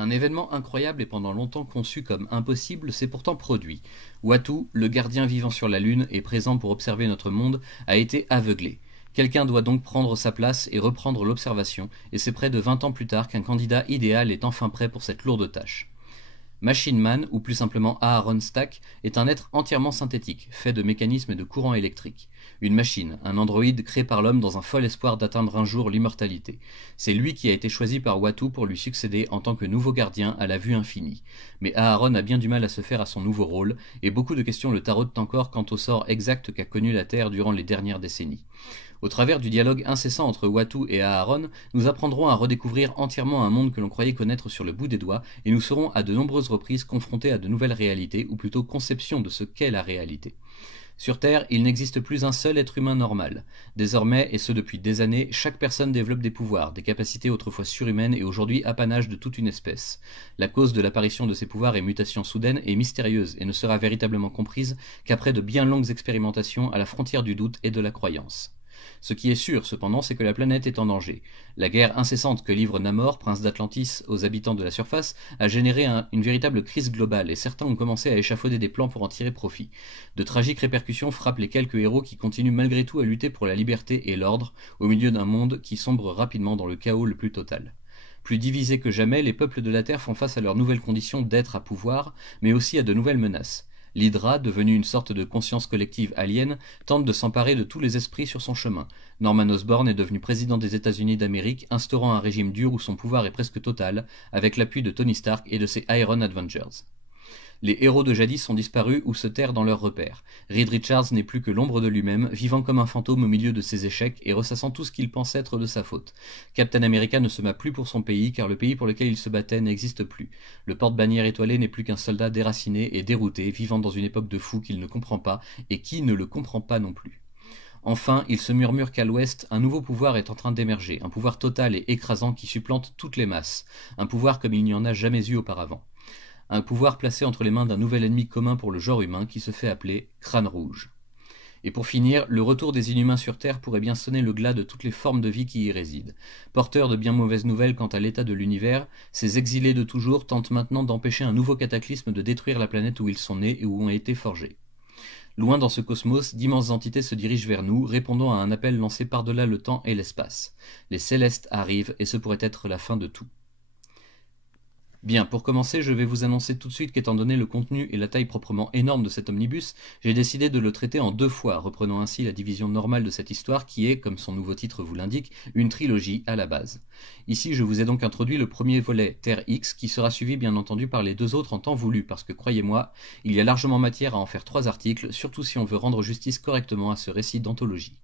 Un événement incroyable et pendant longtemps conçu comme impossible s'est pourtant produit. Uatu, le gardien vivant sur la Lune et présent pour observer notre monde, a été aveuglé. Quelqu'un doit donc prendre sa place et reprendre l'observation, et c'est près de 20 ans plus tard qu'un candidat idéal est enfin prêt pour cette lourde tâche. Machine Man, ou plus simplement Aaron Stack, est un être entièrement synthétique, fait de mécanismes et de courants électriques. Une machine, un androïde créé par l'homme dans un fol espoir d'atteindre un jour l'immortalité. C'est lui qui a été choisi par Uatu pour lui succéder en tant que nouveau gardien à la vue infinie. Mais Aaron a bien du mal à se faire à son nouveau rôle, et beaucoup de questions le taraudent encore quant au sort exact qu'a connu la Terre durant les dernières décennies. Au travers du dialogue incessant entre Uatu et Aaron, nous apprendrons à redécouvrir entièrement un monde que l'on croyait connaître sur le bout des doigts, et nous serons à de nombreuses reprises confrontés à de nouvelles réalités, ou plutôt conceptions de ce qu'est la réalité. Sur Terre, il n'existe plus un seul être humain normal. Désormais, et ce depuis des années, chaque personne développe des pouvoirs, des capacités autrefois surhumaines et aujourd'hui apanage de toute une espèce. La cause de l'apparition de ces pouvoirs et mutations soudaines est mystérieuse et ne sera véritablement comprise qu'après de bien longues expérimentations à la frontière du doute et de la croyance. Ce qui est sûr, cependant, c'est que la planète est en danger. La guerre incessante que livre Namor, prince d'Atlantis, aux habitants de la surface, a généré une véritable crise globale, et certains ont commencé à échafauder des plans pour en tirer profit. De tragiques répercussions frappent les quelques héros qui continuent malgré tout à lutter pour la liberté et l'ordre, au milieu d'un monde qui sombre rapidement dans le chaos le plus total. Plus divisés que jamais, les peuples de la Terre font face à leurs nouvelles conditions d'être à pouvoir, mais aussi à de nouvelles menaces. L'Hydra, devenue une sorte de conscience collective alien, tente de s'emparer de tous les esprits sur son chemin. Norman Osborn est devenu président des États-Unis d'Amérique, instaurant un régime dur où son pouvoir est presque total, avec l'appui de Tony Stark et de ses Iron Avengers. Les héros de jadis ont disparu ou se terrent dans leurs repères. Reed Richards n'est plus que l'ombre de lui-même, vivant comme un fantôme au milieu de ses échecs et ressassant tout ce qu'il pense être de sa faute. Captain America ne se bat plus pour son pays, car le pays pour lequel il se battait n'existe plus. Le porte-bannière étoilé n'est plus qu'un soldat déraciné et dérouté, vivant dans une époque de fous qu'il ne comprend pas et qui ne le comprend pas non plus. Enfin, il se murmure qu'à l'ouest, un nouveau pouvoir est en train d'émerger, un pouvoir total et écrasant qui supplante toutes les masses, un pouvoir comme il n'y en a jamais eu auparavant. Un pouvoir placé entre les mains d'un nouvel ennemi commun pour le genre humain qui se fait appeler Crâne Rouge. Et pour finir, le retour des Inhumains sur Terre pourrait bien sonner le glas de toutes les formes de vie qui y résident. Porteurs de bien mauvaises nouvelles quant à l'état de l'univers, ces exilés de toujours tentent maintenant d'empêcher un nouveau cataclysme de détruire la planète où ils sont nés et où ont été forgés. Loin dans ce cosmos, d'immenses entités se dirigent vers nous, répondant à un appel lancé par-delà le temps et l'espace. Les Célestes arrivent, et ce pourrait être la fin de tout. Bien, pour commencer, je vais vous annoncer tout de suite qu'étant donné le contenu et la taille proprement énorme de cet omnibus, j'ai décidé de le traiter en 2 fois, reprenant ainsi la division normale de cette histoire qui est, comme son nouveau titre vous l'indique, une trilogie à la base. Ici, je vous ai donc introduit le premier volet, Terre X, qui sera suivi bien entendu par les 2 autres en temps voulu, parce que croyez-moi, il y a largement matière à en faire 3 articles, surtout si on veut rendre justice correctement à ce récit d'anthologie.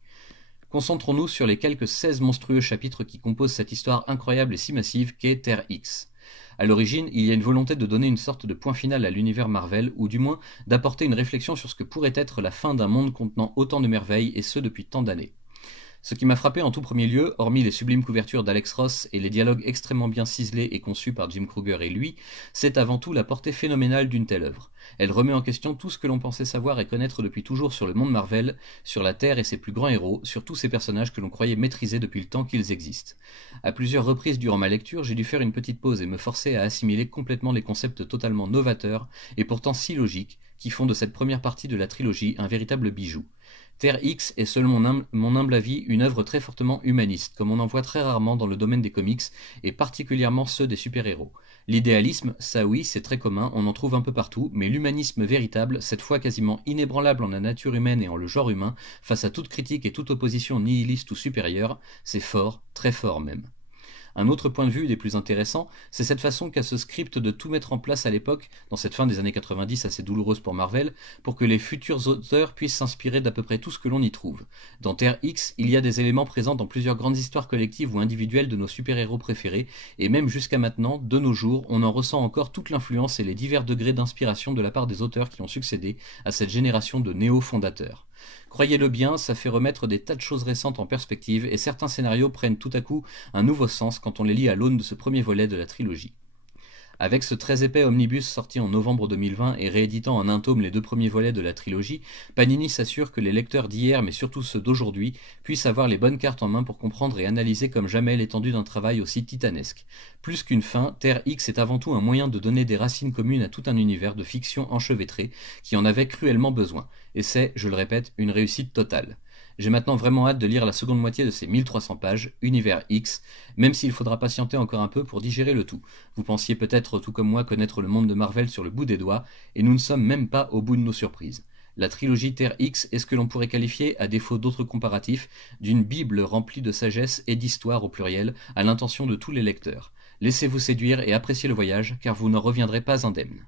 Concentrons-nous sur les quelques 16 monstrueux chapitres qui composent cette histoire incroyable et si massive qu'est Terre X. À l'origine, il y a une volonté de donner une sorte de point final à l'univers Marvel, ou du moins d'apporter une réflexion sur ce que pourrait être la fin d'un monde contenant autant de merveilles, et ce depuis tant d'années. Ce qui m'a frappé en tout premier lieu, hormis les sublimes couvertures d'Alex Ross et les dialogues extrêmement bien ciselés et conçus par Jim Krueger et lui, c'est avant tout la portée phénoménale d'une telle œuvre. Elle remet en question tout ce que l'on pensait savoir et connaître depuis toujours sur le monde Marvel, sur la Terre et ses plus grands héros, sur tous ces personnages que l'on croyait maîtriser depuis le temps qu'ils existent. À plusieurs reprises durant ma lecture, j'ai dû faire une petite pause et me forcer à assimiler complètement les concepts totalement novateurs et pourtant si logiques qui font de cette première partie de la trilogie un véritable bijou. Terre X est, selon mon humble avis, une œuvre très fortement humaniste, comme on en voit très rarement dans le domaine des comics, et particulièrement ceux des super-héros. L'idéalisme, ça oui, c'est très commun, on en trouve un peu partout, mais l'humanisme véritable, cette fois quasiment inébranlable en la nature humaine et en le genre humain, face à toute critique et toute opposition nihiliste ou supérieure, c'est fort, très fort même. Un autre point de vue des plus intéressants, c'est cette façon qu'a ce script de tout mettre en place à l'époque, dans cette fin des années 90 assez douloureuse pour Marvel, pour que les futurs auteurs puissent s'inspirer d'à peu près tout ce que l'on y trouve. Dans Terre X, il y a des éléments présents dans plusieurs grandes histoires collectives ou individuelles de nos super-héros préférés, et même jusqu'à maintenant, de nos jours, on en ressent encore toute l'influence et les divers degrés d'inspiration de la part des auteurs qui ont succédé à cette génération de néo-fondateurs. Croyez-le bien, ça fait remettre des tas de choses récentes en perspective et certains scénarios prennent tout à coup un nouveau sens quand on les lit à l'aune de ce premier volet de la trilogie. Avec ce très épais omnibus sorti en novembre 2020 et rééditant en un tome les 2 premiers volets de la trilogie, Panini s'assure que les lecteurs d'hier, mais surtout ceux d'aujourd'hui, puissent avoir les bonnes cartes en main pour comprendre et analyser comme jamais l'étendue d'un travail aussi titanesque. Plus qu'une fin, Terre X est avant tout un moyen de donner des racines communes à tout un univers de fiction enchevêtré qui en avait cruellement besoin. Et c'est, je le répète, une réussite totale. J'ai maintenant vraiment hâte de lire la seconde moitié de ces 1300 pages, Univers X, même s'il faudra patienter encore un peu pour digérer le tout. Vous pensiez peut-être, tout comme moi, connaître le monde de Marvel sur le bout des doigts, et nous ne sommes même pas au bout de nos surprises. La trilogie Terre X est ce que l'on pourrait qualifier, à défaut d'autres comparatifs, d'une bible remplie de sagesse et d'histoire au pluriel, à l'intention de tous les lecteurs. Laissez-vous séduire et appréciez le voyage, car vous n'en reviendrez pas indemne.